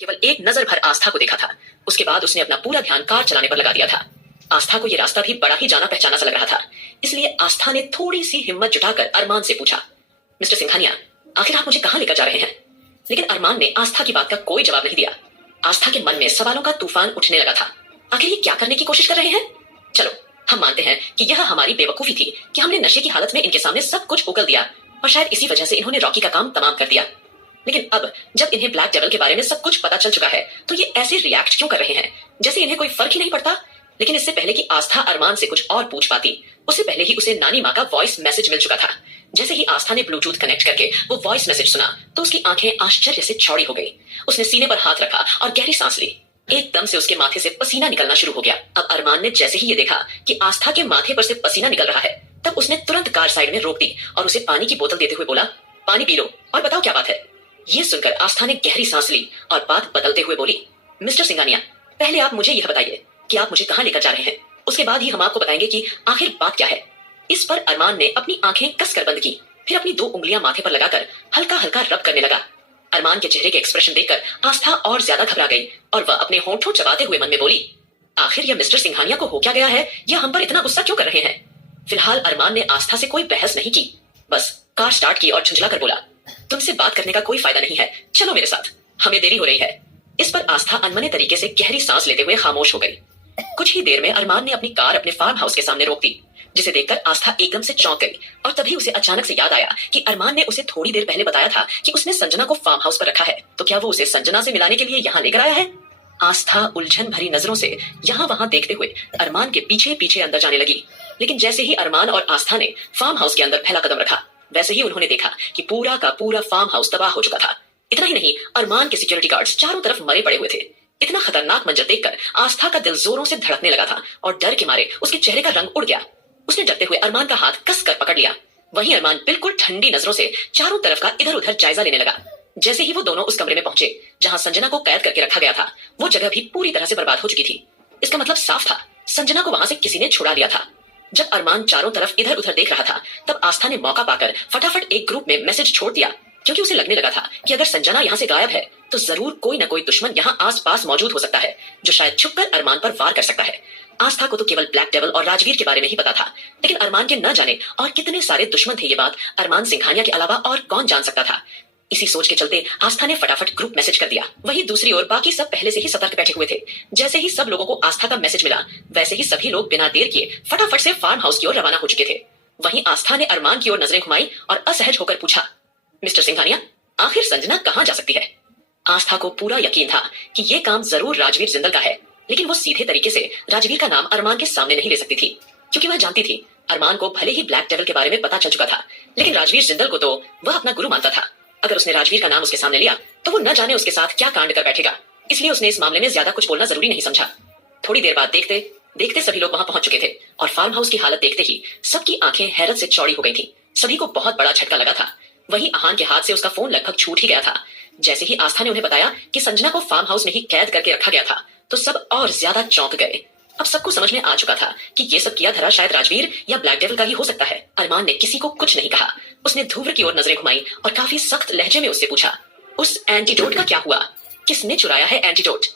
केवल एक नजर भर आस्था को देखा था। उसके बाद उसने अपना पूरा ध्यान कार चलाने पर लगा दिया था। आस्था को यह रास्ता भी बड़ा ही जाना पहचाना सा लग रहा था, इसलिए आस्था ने थोड़ी सी हिम्मत जुटाकर अरमान से पूछा, मिस्टर सिंघानिया, आखिर आप मुझे कहां लेकर जा रहे हैं? लेकिन अरमान ने आस्था की बात का कोई जवाब नहीं दिया। आस्था के मन में सवालों का तूफान उठने लगा था। आखिर ये क्या करने की कोशिश कर रहे हैं? चलो हम मानते हैं कि यह हमारी बेवकूफी थी कि हमने नशे की हालत में इनके सामने सब कुछ उगल दिया और शायद इसी वजह से इन्होंने रॉकी का काम तमाम कर दिया। लेकिन अब जब इन्हें ब्लैक डेविल के बारे में सब कुछ पता चल चुका है तो ये ऐसे रिएक्ट क्यों कर रहे हैं जैसे इन्हें कोई फर्क ही नहीं पड़ता। लेकिन इससे पहले कि आस्था अरमान से कुछ और पूछ पाती, उससे पहले ही उसे नानी माँ का वॉइस मैसेज मिल चुका था। जैसे ही आस्था ने ब्लूटूथ कनेक्ट करके वो वॉइस मैसेज सुना तो उसकी आंखें आश्चर्य से चौड़ी हो गई। उसने सीने पर हाथ रखा और गहरी सांस ली। एकदम से उसके माथे से पसीना निकलना शुरू हो गया। अब अरमान ने जैसे ही ये देखा कि आस्था के माथे पर से पसीना निकल रहा है, तब उसने तुरंत कार साइड में रोक दी और उसे पानी की बोतल देते हुए बोला, पानी पी लो और बताओ क्या बात है। ये सुनकर आस्था ने गहरी सांस ली और बात बदलते हुए बोली, मिस्टर सिंघानिया, पहले आप मुझे यह बताइए कि आप मुझे कहां लेकर जा रहे हैं। उसके बाद ही हम आपको बताएंगे कि आखिर बात क्या है। इस पर अरमान ने अपनी आंखें कसकर बंद की, फिर अपनी 2 उंगलियां माथे पर लगाकर हल्का हल्का रब करने लगा। अरमान के चेहरे के एक्सप्रेशन देखकर आस्था और ज्यादा घबरा गई और वह अपने होंठों चबाते हुए मन में बोली, आखिर यह मिस्टर सिंघानिया को हो क्या गया है? यह हम पर इतना गुस्सा क्यों कर रहे हैं? फिलहाल अरमान ने आस्था से कोई बहस नहीं की, बस कार स्टार्ट की और झुंझला कर बोला, तुमसे बात करने का कोई फायदा नहीं है, चलो मेरे साथ, हमें देरी हो रही है। इस पर आस्था अनमने तरीके से गहरी सांस लेते हुए खामोश हो गई। कुछ ही देर में अरमान ने अपनी कार अपने फार्म हाउस के सामने रोक दी, जिसे देखकर आस्था एकदम से चौंक गई और तभी उसे अचानक से याद आया कि अरमान ने उसे थोड़ी देर पहले बताया था कि उसने संजना को फार्म हाउस पर रखा है, तो क्या वो उसे संजना से मिलाने के लिए यहाँ लेकर आया है? आस्था उलझन भरी नजरों से यहाँ वहां देखते हुए अरमान के पीछे पीछे अंदर जाने लगी। लेकिन जैसे ही अरमान और आस्था ने फार्म हाउस के अंदर पहला कदम रखा, वैसे ही उन्होंने देखा कि पूरा का पूरा फार्म हाउस तबाह हो चुका था। इतना ही नहीं, अरमान के सिक्योरिटी गार्ड्स चारों तरफ मरे पड़े हुए थे। इतना खतरनाक मंजर देखकर आस्था का दिल जोरों से धड़कने लगा था और डर के मारे उसके चेहरे का रंग उड़ गया। उसने डरते हुए अरमान का हाथ कसकर पकड़ लिया। वहीं अरमान बिल्कुल ठंडी नजरों से चारों तरफ का इधर उधर जायजा लेने लगा। जैसे ही वो दोनों उस कमरे में पहुंचे जहां संजना को कैद करके रखा गया था, वो जगह भी पूरी तरह से बर्बाद हो चुकी थी। इसका मतलब साफ था, संजना को वहां से किसी ने छुड़ा लिया था। जब अरमान चारों तरफ इधर उधर देख रहा था, तब आस्था ने मौका पाकर फटाफट एक ग्रुप में मैसेज छोड़ दिया, क्योंकि उसे लगने लगा था कि अगर संजना यहाँ से गायब है तो जरूर कोई न कोई दुश्मन यहाँ आस पास मौजूद हो सकता है, जो शायद छुपकर अरमान पर वार कर सकता है। आस्था को तो केवल ब्लैक डेविल और राजवीर के बारे में ही पता था, लेकिन अरमान के न जाने और कितने सारे दुश्मन थे, ये बात अरमान सिंघानिया के अलावा और कौन जान सकता था। इसी सोच के चलते आस्था ने फटाफट ग्रुप मैसेज कर दिया। वहीं दूसरी ओर बाकी सब पहले से ही सतर्क बैठे हुए थे। जैसे ही सब लोगों को आस्था का मैसेज मिला, वैसे ही सभी लोग बिना देर किए फटाफट से फार्म हाउस की ओर रवाना हो चुके थे। वहीं आस्था ने अरमान की ओर नजरें घुमाई और असहज होकर पूछा, मिस्टर सिंघानिया, आखिर संजना कहां जा सकती है? आस्था को पूरा यकीन था कि यह काम जरूर राजवीर जिंदल का है, लेकिन वो सीधे तरीके से राजवीर का नाम अरमान के सामने नहीं ले सकती थी, क्योंकि वह जानती थी अरमान को भले ही ब्लैक डेविल के बारे में पता चल चुका था, लेकिन राजवीर जिंदल को तो वह अपना गुरु मानता था। अगर उसने राजवीर का नाम उसके सामने लिया तो वो न जाने उसके साथ क्या कांड कर बैठेगा, इसलिए उसने इस मामले में ज्यादा कुछ बोलना जरूरी नहीं समझा। थोड़ी देर बाद देखते देखते सभी लोग वहां पहुंच चुके थे और फार्म हाउस की हालत देखते ही सबकी आंखें हैरत से चौड़ी हो गई थी। सभी को बहुत बड़ा झटका लगा था। वहीं आहान के हाथ से उसका फोन लगभग छूट ही गया था। जैसे ही आस्था ने उन्हें बताया कि संजना को फार्म हाउस में ही कैद करके रखा गया था, तो सब और ज्यादा चौंक गए। अब सबको समझ में आ चुका था कि ये सब किया धरा शायद राजवीर या ब्लैक डेविल का ही हो सकता है। अरमान ने किसी को कुछ नहीं कहा। उसने ध्रुव की ओर नजरें घुमाई और काफी सख्त लहजे में उससे पूछा, उस एंटीडोट का क्या हुआ? किसने चुराया है एंटीडोट?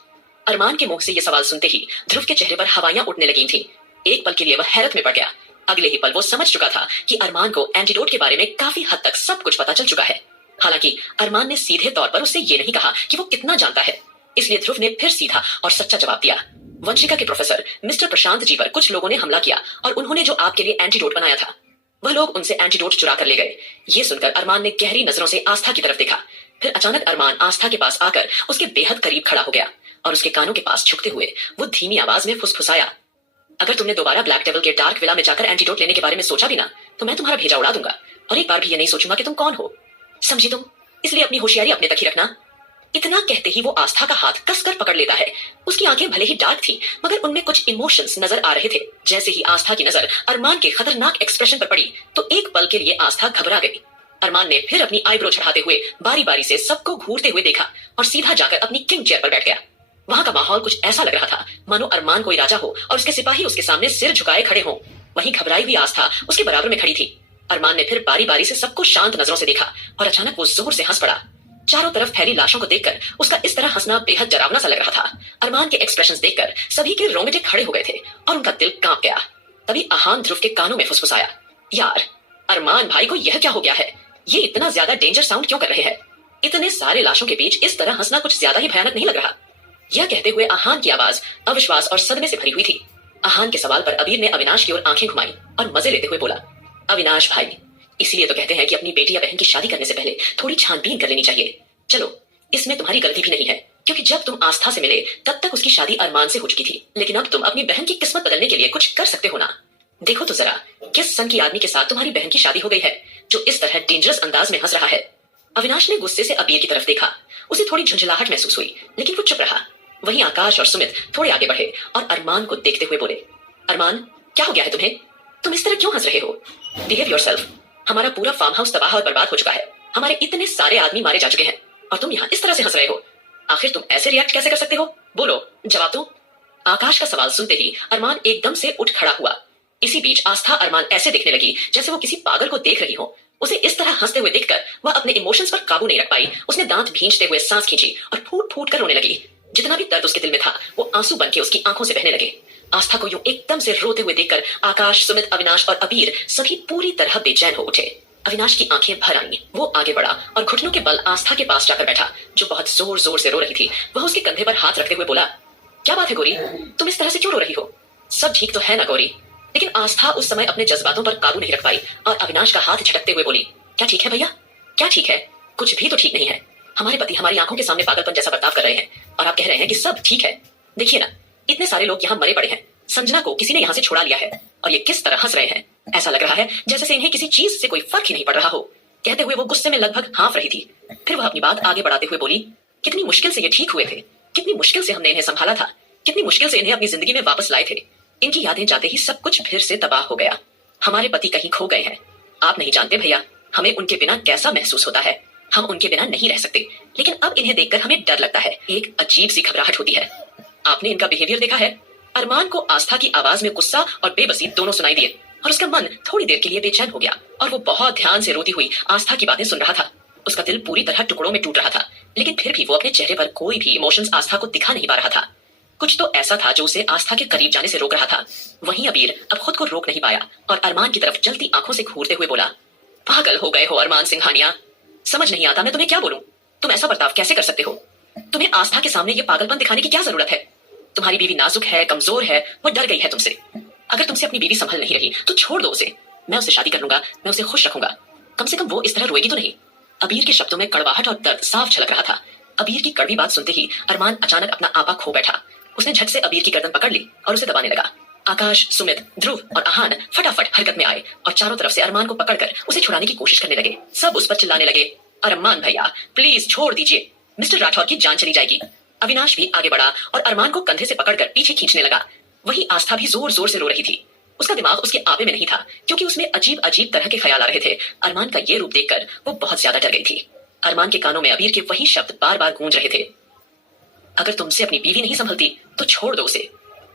अरमान के मुंह से यह सवाल सुनते ही ध्रुव के चेहरे पर हवाइयां उठने लगी थी। एक पल के लिए वह हैरत में पड़ गया। अगले ही पल वो समझ चुका था कि अरमान को एंटीडोट के बारे में काफी हद तक सब कुछ पता चल चुका है। हालांकि अरमान ने सीधे तौर पर उससे ये नहीं कहा कि वो कितना जानता है, इसलिए ध्रुव ने फिर सीधा और सच्चा जवाब दिया, वंशिका के प्रोफेसर मिस्टर प्रशांत जी पर कुछ लोगों ने हमला किया और उन्होंने जो आपके लिए एंटीडोट बनाया था, वह लोग उनसे एंटीडोट चुरा कर ले गए। ये सुनकर अरमान ने गहरी नजरों से आस्था की तरफ देखा। फिर अचानक अरमान आस्था के पास आकर उसके बेहद करीब खड़ा हो गया और उसके कानों के पास झुकते हुए वो धीमी आवाज में फुसफुसाया, अगर तुमने दोबारा ब्लैक डेविल के डार्क विला में जाकर एंटीडोट लेने के बारे में सोचा भी ना, तो मैं तुम्हारा भेजा उड़ा दूंगा और एक बार भी ये नहीं सोचूंगा कि तुम कौन हो। समझी तुम? इसलिए अपनी होशियारी अपने तक ही रखना। इतना कहते ही वो आस्था का हाथ कसकर पकड़ लेता है। उसकी आंखें भले ही डार्क थी, मगर उनमें कुछ इमोशंस नजर आ रहे थे। जैसे ही आस्था की नजर अरमान के खतरनाक एक्सप्रेशन पर पड़ी, तो एक पल के लिए आस्था घबरा गई। अरमान ने फिर अपनी आईब्रो चढ़ाते हुए बारी बारी से सबको घूरते हुए देखा और सीधा जाकर अपनी किंग चेयर पर बैठ गया। वहां का माहौल कुछ ऐसा लग रहा था मानो अरमान कोई राजा हो और उसके सिपाही उसके सामने सिर झुकाए खड़े हों। वहीं घबराई हुई आस्था उसके बराबर में खड़ी थी। अरमान ने फिर बारी बारी से सबको शांत नजरों से देखा और अचानक वो जोर से हंस पड़ा। चारों तरफ फैली लाशों को देखकर उसका इस तरह हंसना बेहद डरावना सा लग रहा था। अरमान के एक्सप्रेशंस देखकर सभी के रोंगटे खड़े हो गए थे और उनका दिल कांप गया। तभी आहान ध्रुव के कानों में फुसफुसाया, यार अरमान भाई को यह क्या हो गया है? ये इतना ज्यादा डेंजर साउंड क्यों कर रहे हैं? इतने सारे लाशों के बीच इस तरह हंसना कुछ ज्यादा ही भयानक नहीं लग रहा? यह कहते हुए आहान की आवाज अविश्वास और सदमे से भरी हुई थी। आहान के सवाल पर अबीर ने अविनाश की ओर आंखें घुमाई और मजे लेते हुए बोला, अविनाश भाई, इसलिए तो कहते हैं कि अपनी बेटी या बहन की शादी करने से पहले थोड़ी छानबीन कर लेनी चाहिए। चलो, इसमें तुम्हारी गलती भी नहीं है, क्योंकि जब तुम आस्था से मिले तब तक उसकी शादी अरमान से हो चुकी थी, लेकिन अब तुम अपनी बहन की किस्मत बदलने के लिए कुछ कर सकते हो ना। देखो तो जरा, किस सन की आदमी के साथ तुम्हारी बहन की शादी हो गई है, जो इस तरह डेंजरस अंदाज में हंस रहा है। अविनाश ने गुस्से से अबीर की तरफ देखा। उसे थोड़ी झुंझलाहट महसूस हुई, लेकिन वो चुप रहा। वहीं आकाश और सुमित थोड़े आगे बढ़े और अरमान को देखते हुए बोले, अरमान, क्या हो गया है तुम्हें? तुम इस तरह क्यों हंस रहे हो? Behave yourself. हमारा पूरा फार्म हाउस तबाह और बर्बाद हो चुका है। हमारे इतने सारे आदमी मारे जा चुके हैं और तुम यहाँ इस तरह से हंस रहे हो। आखिर तुम ऐसे रिएक्ट कैसे कर सकते हो? बोलो, जवाब दो। आकाश का सवाल सुनते ही अरमान एकदम से उठ खड़ा हुआ। इसी बीच आस्था अरमान ऐसे देखने लगी जैसे वो किसी पागल को देख रही हो। उसे इस तरह हंसते हुए देखकर वह अपने इमोशंस पर काबू नहीं रख पाई। उसने दांत भींचते हुए सांस खींची और फूट फूट कर रोने लगी। जितना भी दर्द उसके दिल में था वो आंसू बनके उसकी आंखों से बहने लगे। आस्था को यूं एकदम से रोते हुए देखकर आकाश, सुमित, अविनाश और अबीर सभी पूरी तरह बेचैन हो उठे। अविनाश की आंखें भर आईं। वो आगे बढ़ा और घुटनों के बल आस्था के पास जाकर बैठा, जो बहुत जोर जोर से रो रही थी। वह उसके कंधे पर हाथ रखते हुए बोला, क्या बात है गौरी, तुम इस तरह से क्यों रो रही हो? सब ठीक तो है ना गौरी? लेकिन आस्था उस समय अपने जज्बातों पर काबू नहीं रख पाई और अविनाश का हाथ झटकते हुए बोली, क्या ठीक है भैया? क्या ठीक है? कुछ भी तो ठीक नहीं है। हमारे पति हमारी आंखों के सामने पागलपन जैसा बर्ताव कर रहे हैं और आप कह रहे हैं कि सब ठीक है। देखिए ना, इतने सारे लोग यहाँ मरे पड़े हैं। संजना को किसी ने यहाँ से छुड़ा लिया है और ये किस तरह हंस रहे हैं। ऐसा लग रहा है जैसे से इन्हें किसी चीज से कोई फर्क ही नहीं पड़ रहा हो। कहते हुए वो गुस्से में लगभग हाँफ रही थी। फिर वह अपनी बात आगे बढ़ाते हुए बोली, कितनी मुश्किल से ये ठीक हुए थे, कितनी मुश्किल से हमने इन्हें संभाला था, कितनी मुश्किल से इन्हें अपनी जिंदगी में वापस लाए थे। इनकी यादें जाते ही सब कुछ फिर से तबाह हो गया। हमारे पति कहीं खो गए हैं। आप नहीं जानते भैया, हमें उनके बिना कैसा महसूस होता है। हम उनके बिना नहीं रह सकते, लेकिन अब इन्हें देखकर हमें डर लगता है। एक अजीब सी घबराहट होती है। आपने इनका बिहेवियर देखा है? अरमान को आस्था की आवाज में गुस्सा और बेबसी दोनों सुनाई दिए और उसका मन थोड़ी देर के लिए बेचैन हो गया और वो बहुत ध्यान से रोती हुई आस्था की बातें सुन रहा था। उसका दिल पूरी तरह टुकड़ों में टूट रहा था, लेकिन फिर भी वो अपने चेहरे पर कोई भी इमोशंस आस्था को दिखा नहीं पा रहा था। कुछ तो ऐसा था जो उसे आस्था के करीब जाने से रोक रहा था। वहीं अबीर अब खुद को रोक नहीं पाया और अरमान की तरफ जलती आंखों से घूरते हुए बोला, पागल हो गए हो अरमान सिंघानिया। समझ नहीं आता मैं तुम्हें क्या बोलूं। तुम ऐसा बर्ताव कैसे कर सकते हो? तुम्हें आस्था के सामने ये पागलपन दिखाने की क्या जरूरत है? तुम्हारी बीवी नाजुक है, कमजोर है, वो डर गई है तुमसे। अगर तुमसे अपनी बीवी संभल नहीं रही तो छोड़ दो उसे। मैं उसे शादी कर लूंगा, मैं उसे खुश रखूंगा। कम से कम वो इस तरह रोएगी तो नहीं। अबीर के शब्दों में कड़वाहट और दर्द साफ झलक रहा था। अबीर की कड़वी बात सुनते ही अरमान अचानक अपना आपा खो बैठा। उसने झट से अबीर की गर्दन पकड़ ली और उसे दबाने लगा। आकाश, सुमित, ध्रुव और आहान फटाफट हरकत में आए और चारों तरफ से अरमान को पकड़कर उसे छुड़ाने की कोशिश करने लगे। सब उस पर चिल्लाने लगे, अरमान भैया प्लीज छोड़ दीजिए, मिस्टर राठौर की जान चली जाएगी। अविनाश भी आगे बढ़ा और अरमान को कंधे से पकड़कर पीछे खींचने लगा। वहीं आस्था भी जोर जोर से रो रही थी। उसका दिमाग उसके आपे में नहीं था, क्योंकि उसमें अजीब अजीब तरह के ख्याल आ रहे थे। अरमान का ये रूप देखकर वो बहुत ज्यादा डर गई थी। अरमान के कानों में अबीर के वही शब्द बार बार गूंज रहे थे, अगर तुमसे अपनी बीवी नहीं संभलती तो छोड़ दो उसे।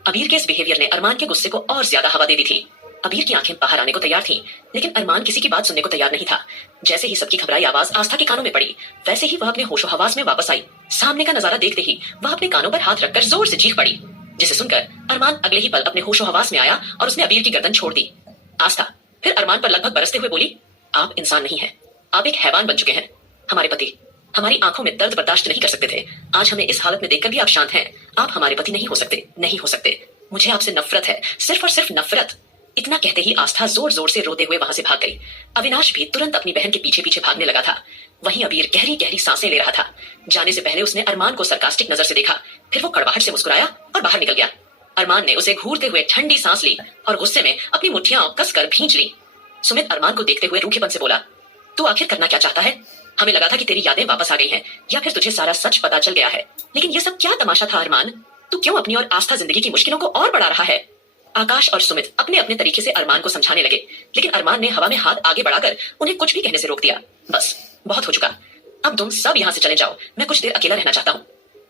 अबीर के इस बिहेवियर ने अरमान के गुस्से को और ज्यादा हवा दे दी थी। अबीर की आंखें बाहर आने को तैयार थीं, लेकिन अरमान किसी की बात सुनने को तैयार नहीं था। जैसे ही सबकी घबराई आवाज आस्था के कानों में पड़ी, वैसे ही वह अपने होशो हवास में वापस आई। सामने का नजारा देखते ही वह अपने कानों पर हाथ रखकर जोर से चीख पड़ी, जिसे सुनकर अरमान अगले ही पल अपने होशो हवास में आया और उसने अबीर की गर्दन छोड़ दी। आस्था फिर अरमान पर लगभग बरसते हुए बोली, आप इंसान नहीं है, आप एक हैवान बन चुके हैं। हमारे पति हमारी आंखों में दर्द बर्दाश्त नहीं कर सकते थे। आज हमें इस हालत में देखकर भी आप शांत हैं। आप हमारे पति नहीं हो सकते, नहीं हो सकते। मुझे आपसे नफरत है, सिर्फ और सिर्फ नफरत। इतना कहते ही आस्था जोर जोर से रोते हुए वहां से भाग गई। अविनाश भी तुरंत अपनी बहन के पीछे पीछे भागने लगा था। वहीं अबीर गहरी गहरी सांसें ले रहा था। जाने से पहले उसने अरमान को सरकास्टिक नजर से देखा, फिर वो कड़वाहट से मुस्कुराया और बाहर निकल गया। अरमान ने उसे घूरते हुए ठंडी सांस ली और गुस्से में अपनी मुट्ठियां कसकर भींच ली। सुमित अरमान को देखते हुए रूखेपन से बोला, तू आखिर करना क्या चाहता है? हमें लगा था कि तेरी यादें वापस आ गई हैं, या फिर तुझे सारा सच पता चल गया है। लेकिन ये सब क्या तमाशा था अरमान? तू क्यों अपनी और आस्था जिंदगी की मुश्किलों को और बढ़ा रहा है? आकाश और सुमित अपने अपने तरीके से अरमान को समझाने लगे, लेकिन अरमान ने हवा में हाथ आगे बढ़ाकर उन्हें कुछ भी कहने से रोक दिया। बस बहुत हो चुका, अब तुम सब यहाँ से चले जाओ, मैं कुछ देर अकेला रहना चाहता हूँ।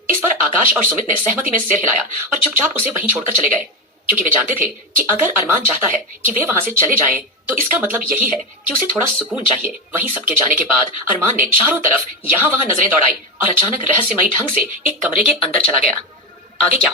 इस पर आकाश और सुमित ने सहमति में सिर हिलाया और चुपचाप उसे वहीं छोड़कर चले गए, क्योंकि वे जानते थे कि अगर अरमान चाहता है कि वे वहां से चले जाएं, तो इसका मतलब यही है कि उसे थोड़ा सुकून चाहिए। वहीं सबके जाने के बाद अरमान ने चारों तरफ यहाँ वहां नजरें दौड़ाई और अचानक रहस्यमयी ढंग से एक कमरे के अंदर चला गया। आगे क्या होगा